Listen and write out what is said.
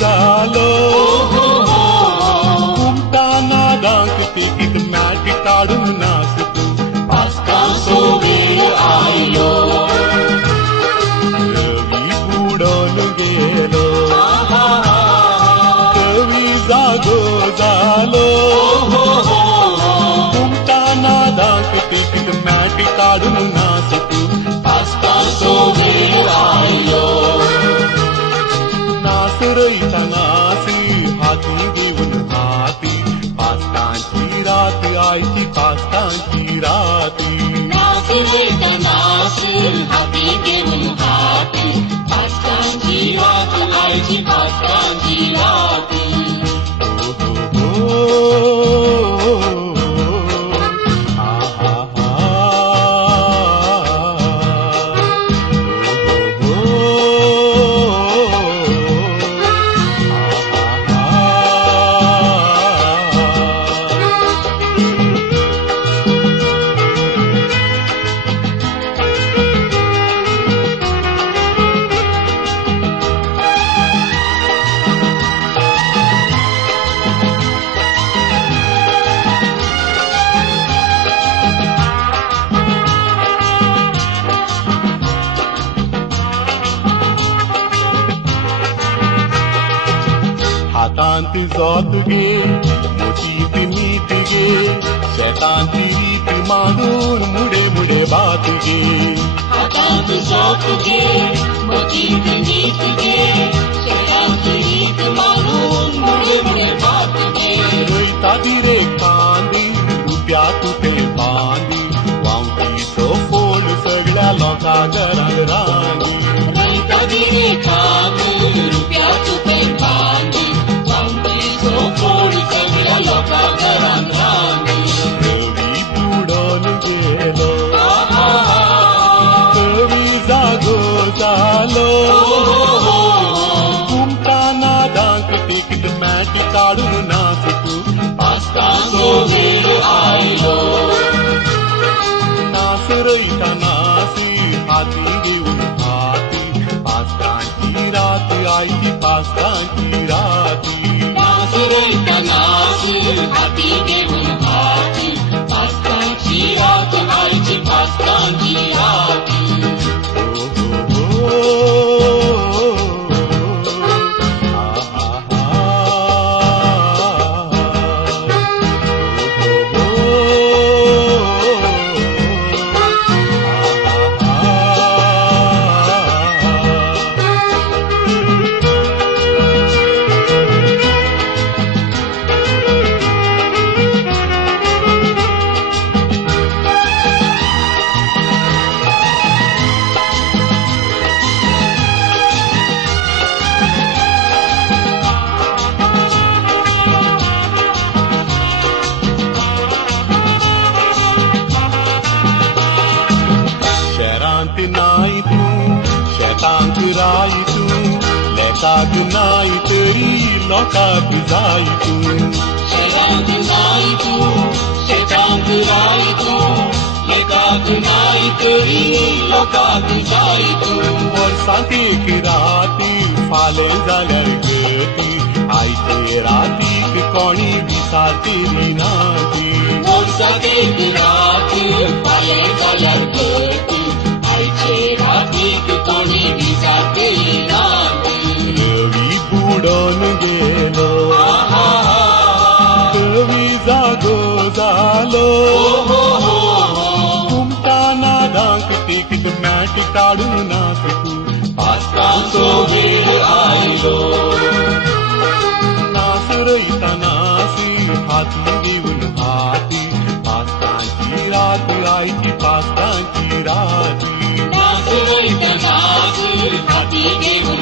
gozalo umtana dank tikit mati kadum nasitu Pasca sovelu ailo ravi budon gelo kavi gozalo umtana dank tikit mati kadum nasitu Pasca sovelu ailo नासरईचा नासी हाती देऊन हाती पास्तांची रात आईची पास्तांची राती नाचलेता नाच हाती घेऊन हाती पास्तांची रात आईची पास्तांची राती ओ हा हा हा हातांत जोत गे मोतीत मीठ गे शेतांत रीत मांडून मुडे मुडे बात गे हातांत जोत घे मोतीत नीत घे शेतांत रीत मारून मुळे मुळे भात घे रोयता दिरे कांदी रुपया तुटे बांदी वावटीचो फोड सगळ्या लोकां घरांत रांदी रैता दिरे खांद रुपया तुपे बांदी वांगीचो फोड सगळ्या लोकां घरांत रांदी रवी बुडोन गेलो कवी जागो जालो घुमताना दांक तिकीट मॅट काढून नाचतू पास्ता सोवेल आयलो नासरईता नासी हाती घेऊन हाती पास्तांची रात आईची पास्तांची राती नाचरेता नाच हाती घेऊन हाती पास्तांची रात आईची पास्तांची राती शहरांत नाई तू शेतांत राई तू लेकाक नाई तरी लोकाक जाय तू शेतांत नाई तू शेतांत राई तू लेकाक नाई तरी लोकाक जाय तू वर्सांत एक राती फालें जाल्यार गती आयचे रातीक कोणी विसारतली नाती वर्साक एक रात फालें जाल्यार गती आयचे रातीक कोणी विसारतली नाती रवी बुडोन गेलो कवी जागो जालो घुमताना दांक तिकीट मॅट काढून नाचतू पास्ता सोवेल आयलो नासरईता नासी हाती घेऊन हाती पास्तांची रात आईची पास्तांची राती नाचरेता नाच हाती घेऊन